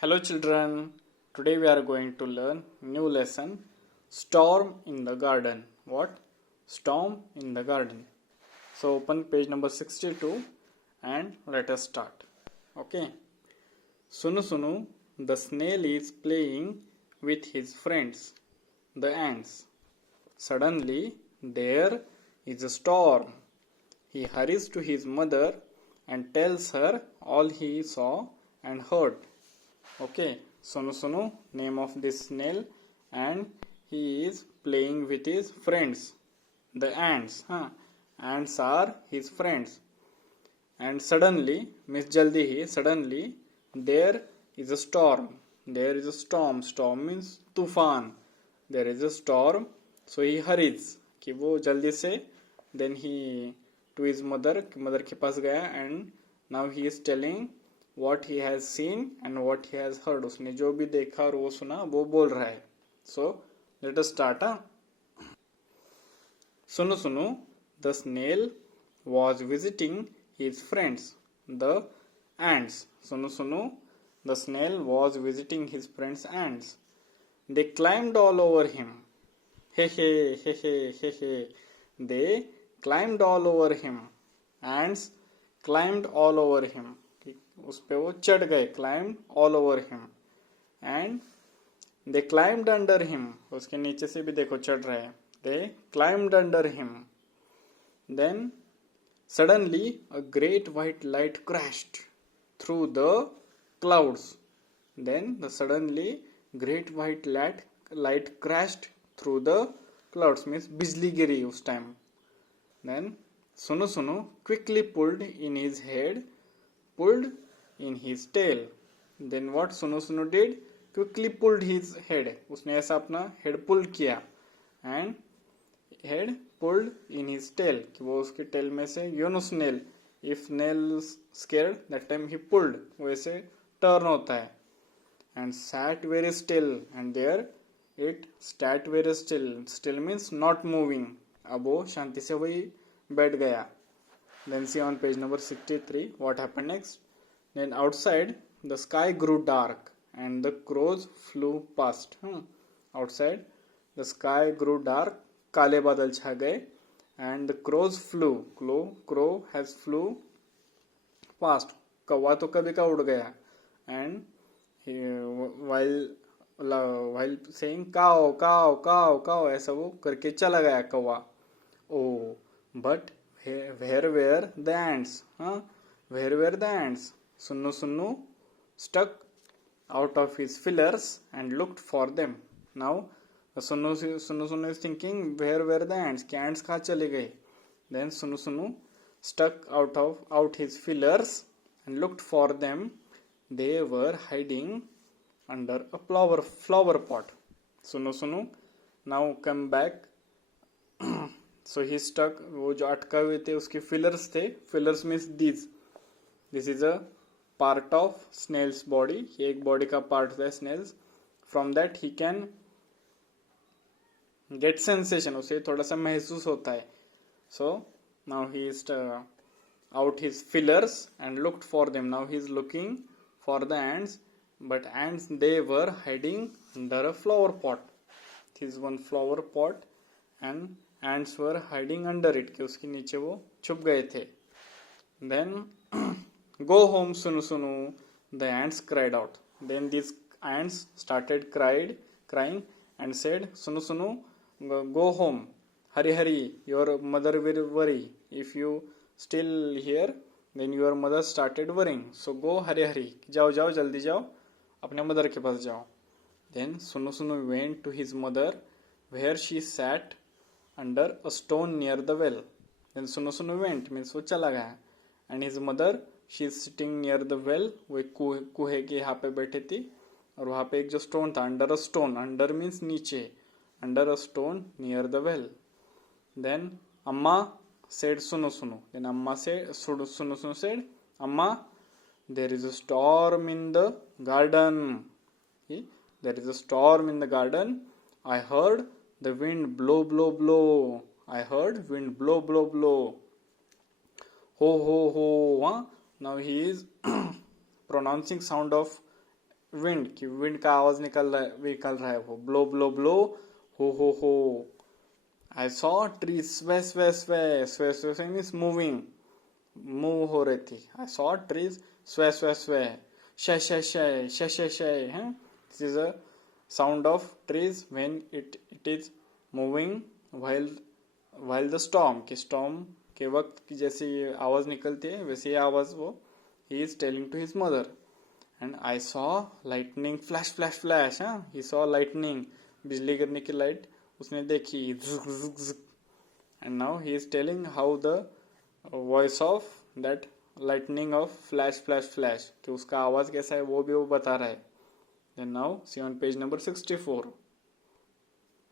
Hello children, today we are going to learn new lesson Storm in the Garden. What? Storm in the Garden. So open page number 62 and let us start. Okay. Sunu Sunu, the snail is playing with his friends, the ants. Suddenly there is a storm. He hurries to his mother and tells her all he saw and heard. Okay, Sunu Sunu, name of this snail, and he is playing with his friends, the ants. Ants are his friends. And suddenly, Miss Jaldi hi, suddenly there is a storm. There is a storm. Storm means tufan. There is a storm. So he hurries. कि वो जल्दी से then he to his mother के पास गया and now he is telling what he has seen and what he has heard. उसने जो भी देखा और वो सुना वो बोल रहा है. So let us start. Sunu Sunu, the snail was visiting his friends, the ants. Sunu Sunu, the snail was visiting his friends ants. They climbed all over him. He he he he he he. They climbed all over him. Ants climbed all over him. उस पे वो चढ़ गए. Climbed all over him. And they climbed under him. उसके नीचे से भी देखो चढ़ रहे हैं. They climbed under him. Then suddenly a great white light crashed through the clouds. Then the suddenly great white light crashed through the clouds. Means बिजली गिरी उस time. Then Sunu Sunu quickly pulled in his tail. Then what Sunu Sunu did? Quickly pulled his head. उसने ऐसा अपना head pull किया. And head pulled in his tail. कि वो उसके tail में से snail. If nail scared, that time he pulled. वैसे turn होता है. And sat very still. And there it sat very still. Still means not moving. अब वो शांति से वही बैठ गया. Then see on page number 63 what happened next. Then outside the sky grew dark and the crows flew past. Outside the sky grew dark. काले बादल छा गए and the crows flew. Crow has flew past. कौवा तो कभी का उड़ गया. And while saying cow cow cow cow ऐसा वो करके चला गया कौवा. Oh, but where were the ants? Where were the ants? Sunu Sunu stuck out of his feelers and looked for them. Now Sunu Sunu is thinking, where were the ants? कि ants कहाँ चले गए? Then Sunu Sunu stuck out his feelers and looked for them. They were hiding under a flower pot. Sunu Sunu now come back. So he stuck. वो जो अटका हुए थे उसके feelers थे. Feelers means these. This is a part of snail's body. ये एक body का part है snails. From that he can get sensation. उसे थोड़ा सा महसूस होता है. So now he is out his feelers and looked for them. Now he is looking for the ants, but ants they were hiding under a flower pot. This is one flower pot and ants were hiding under it. कि उसके नीचे वो छुप गए थे. Then go home Sunu Sunu, the ants cried out. Then these ants started crying and said, Sunu Sunu, go home. Hurry, your mother will worry. If you still here, then your mother started worrying. So go hurry. जाओ जल्दी जाओ. अपने mother के पास जाओ. Then Sunu Sunu went to his mother, where she sat under a stone near the well. Then Sunu Sunu went means वो चला गया. And his mother, she is sitting near the well. वो कुएं के यहाँ पे बैठे थी और वहाँ पे एक जो stone था, under a stone. Under means नीचे. Under a stone near the well. Then Amma said Sunu Sunu. Then Amma said Sunu Sunu said, Amma, there is a storm in the garden. There is a storm in the garden. I heard the wind blow. I heard wind blow. Ho. Now he is pronouncing sound of wind की wind का आवाज निकल रहा है वो blow blow blow हो I saw tree स्वे स्वे स्वे स्वे स्वे स्वे मीन्स मूविंग मूव हो रही थी आई सॉ ट्रीज स्वे स्वे स्वे शय शय शय शय शय शय है this is a sound of trees when it is moving while the storm कि स्टॉर्म के वक्त की जैसे ये आवाज निकलती है वैसे ये आवाज वो he is telling to his mother and I saw lightning flash flash flash he saw lightning बिजली गिरने की लाइट उसने देखी जुक जुक जुक and now he is telling how the voice of that lightning of flash flash flash कि उसका आवाज कैसा है वो भी वो बता रहा है then now see on page number 64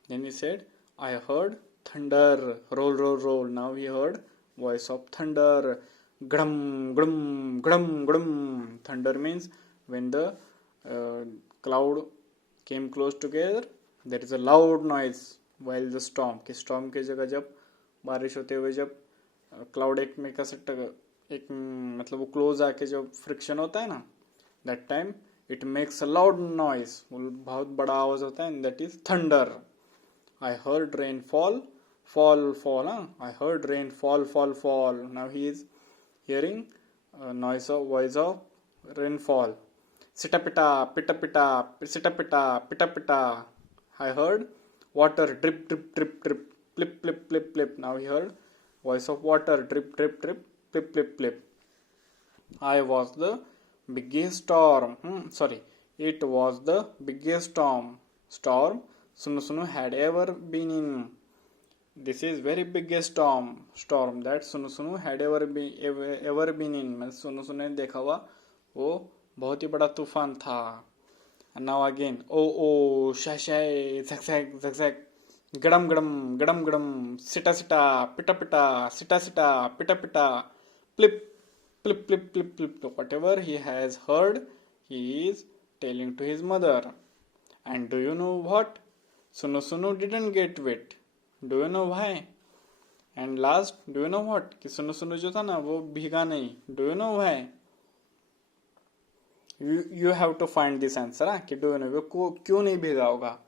then he said I heard thunder roll now he heard voice of thunder grum grum grum grum thunder means when the cloud came close together there is a loud noise while the storm कि storm के जगह जब बारिश होते हुए जब cloud एक में एक मतलब वो क्लोज आके जब फ्रिक्शन होता है ना that time it makes a loud noise बहुत बड़ा आवाज होता है and that is thunder I heard rain fall. I heard rain fall. Now he is hearing voice of rainfall. Sita pita. I heard water drip, plip. Now he heard voice of water drip, plip. I was the biggest storm. It was the biggest storm Sunu had ever been in. This is very biggest storm that Sunu had ever been in. मैं Sunu ने देखा हुआ वो बहुत ही बड़ा तूफान था. And now again, oh, shay, zag, gadam, sita, pita, sita, pita, flip. Whatever he has heard, he is telling to his mother. And do you know what? Sunu didn't get wet. Do you know why? And last, do you know what? कि Sunu जो था ना वो भीगा नहीं. Do you know why? You have to find this answer. कि do you know वो क्यों नहीं भीगा होगा?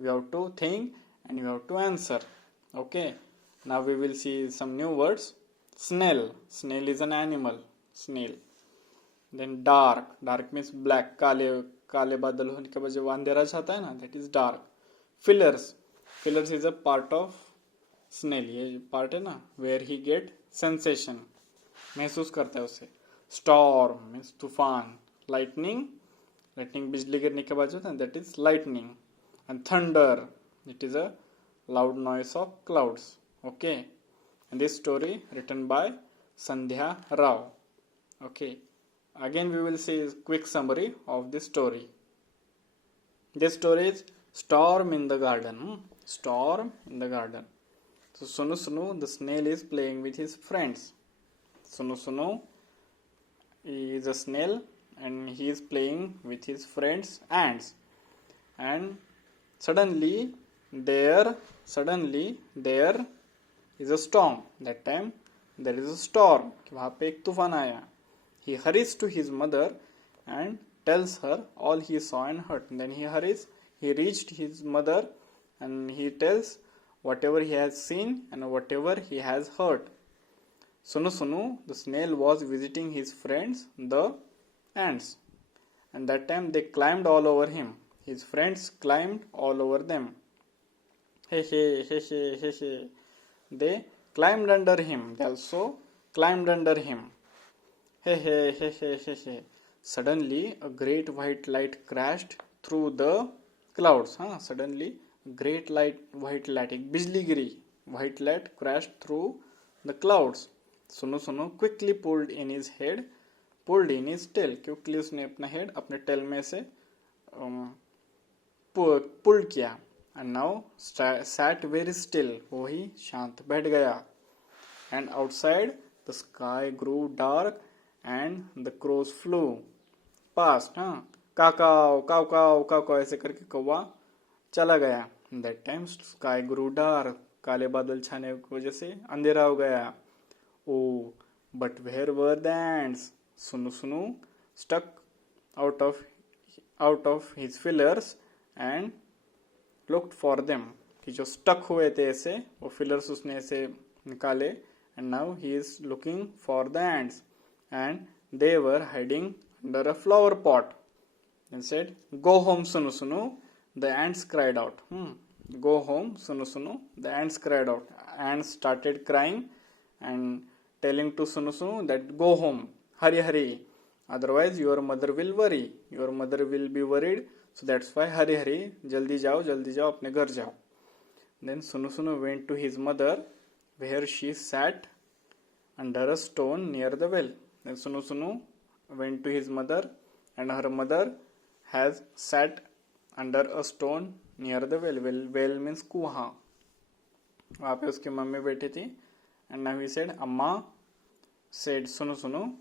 We have to think and you have to answer. Okay. Now we will see some new words. Snail. Snail is an animal. Snail. Then dark. Dark means black. काले बादल होने के बाद जब अंधेरा छाता है ना that is dark. Fillers is a part of snail. ये पार्ट है ना where he get sensation महसूस करता है उसे. Storm means तूफान. Lightning बिजली गिरने के बाद जो है that is lightning. And thunder it is a loud noise of clouds. Okay. And this story written by Sandhya Rao. Okay. Again we will see a quick summary of this story. This story is Storm in the garden. Storm in the garden. So Sunu, the snail is playing with his friends. Sunu is a snail and he is playing with his friends ants. And suddenly there is a storm. That time there is a storm. वहाँ पे एक तूफान आया. He hurries to his mother and tells her all he saw and heard. And then he reached his mother and he tells whatever he has seen and whatever he has heard. Sunu, the snail was visiting his friends, the ants. And that time they climbed all over him. His friends climbed all over them. Hey. They climbed under him. They also climbed under him. Hey. Suddenly, a great white light crashed through the clouds. Suddenly, great white light, एक बिजली गिरी. White light crashed through the clouds. Sunu quickly pulled in his tail. Quickly उसने अपना head अपने tail में से pull किया. And now sat very still. वही शांत बैठ गया. And outside the sky grew dark and the crows flew past. काव ऐसे करके कौवा चला गया. That time sky grew dark. काले बादल छाने की वजह से अंधेरा हो गया. Oh, but where were the ants? Sunu stuck out of out of his fillers and looked for them. कि जो stuck हुए थे ऐसे वो fillers उसने ऐसे निकाले and now he is looking for the ants and they were hiding under a flower pot. Then said, "Go home, Sunu Sunu." The ants cried out. Go home, Sunu Sunu. The ants cried out. Ants started crying and telling to Sunu Sunu that go home, hurry, hurry. Otherwise, your mother will worry. Your mother will be worried. So that's why hurry, hurry. jaldi jao, apne ghar jao. Then Sunu Sunu went to his mother, where she sat under a stone near the well. Then Sunu Sunu went to his mother, and her mother has sat under a stone near the well. Well means kuha. वहाँ पे उसकी mummy बैठी थी. And now he said, Amma said, Sunu Sunu,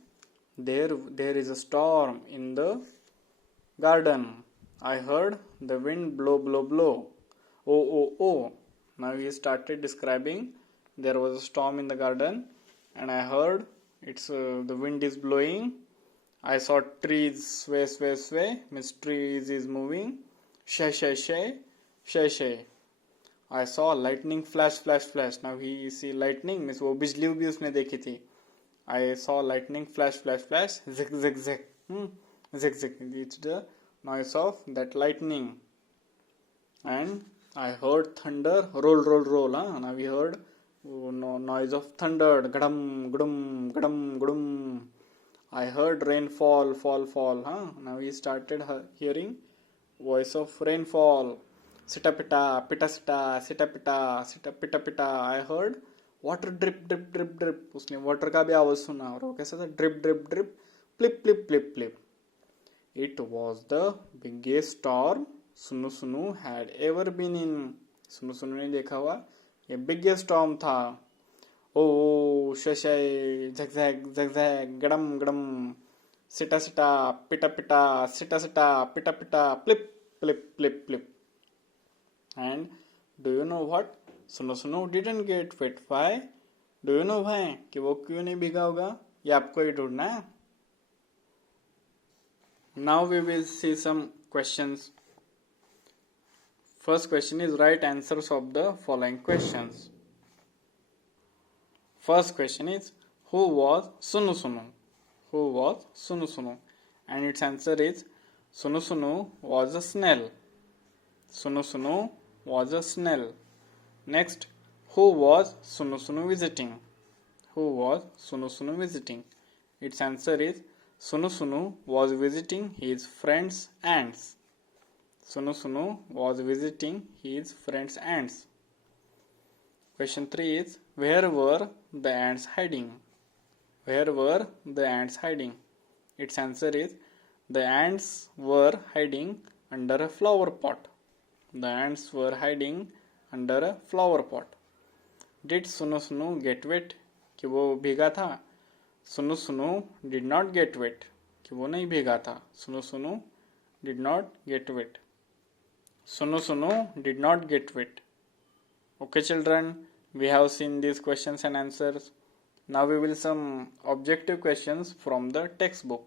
there is a storm in the garden. I heard the wind blow, blow, blow. Oh, oh, oh. Now he started describing there was a storm in the garden and I heard the wind is blowing. I saw trees sway, sway, sway. Means trees is moving. Shay, shay, shay, shay, shay. I saw lightning flash, flash, flash. Now he see lightning means वो बिजली भी उसने देखी थी. I saw lightning flash, flash, flash. Zig, zig, zig. Zig, zig. It's the noise of that lightning. And I heard thunder. Roll, roll, roll. Now we heard noise of thunder. Gadam, gadum, gadam, gadum. I heard rainfall, fall, fall. Now he started hearing voice of rainfall. Sita pita, pita sita, sita pita, sita pita pita. I heard water drip, drip, drip, drip. उसने water का भी आवाज सुना और वो कैसा था drip, drip, drip, plip, plip, plip, plip. It was the biggest storm Sunu Sunu had ever been in. Sunu Sunu ने देखा हुआ ये biggest storm था. Oh, shashay, zigzag, zigzag, gadam, gadam, sita, sita, pita, pita, sita, sita, pita, pita, plip, plip, plip, plip. And do you know what? Sunu Sunu didn't get wet. Why? Do you know why? कि वो क्यों नहीं भीगा होगा? ये आपको ही ढूंढना है. Now we will see some questions. First question is write answers of the following questions. First question is who was Sunu Sunu? Who was Sunu Sunu? And its answer is Sunu Sunu was a snail. Sunu Sunu was a snail. Next, who was Sunu Sunu visiting? Who was Sunu Sunu visiting? Its answer is Sunu Sunu was visiting his friend's ants. Sunu Sunu was visiting his friend's ants. Question 3 is where were the ants hiding? Where were the ants hiding? Its answer is the ants were hiding under a flower pot. The ants were hiding under a flower pot. Did Sunu Sunu get wet? कि वो भीगा था. Sunu Sunu did not get wet. कि वो नहीं भीगा था. Sunu Sunu did not get wet. Sunu Sunu did not get wet. Okay children, we have seen these questions and answers. Now we will some objective questions from the textbook.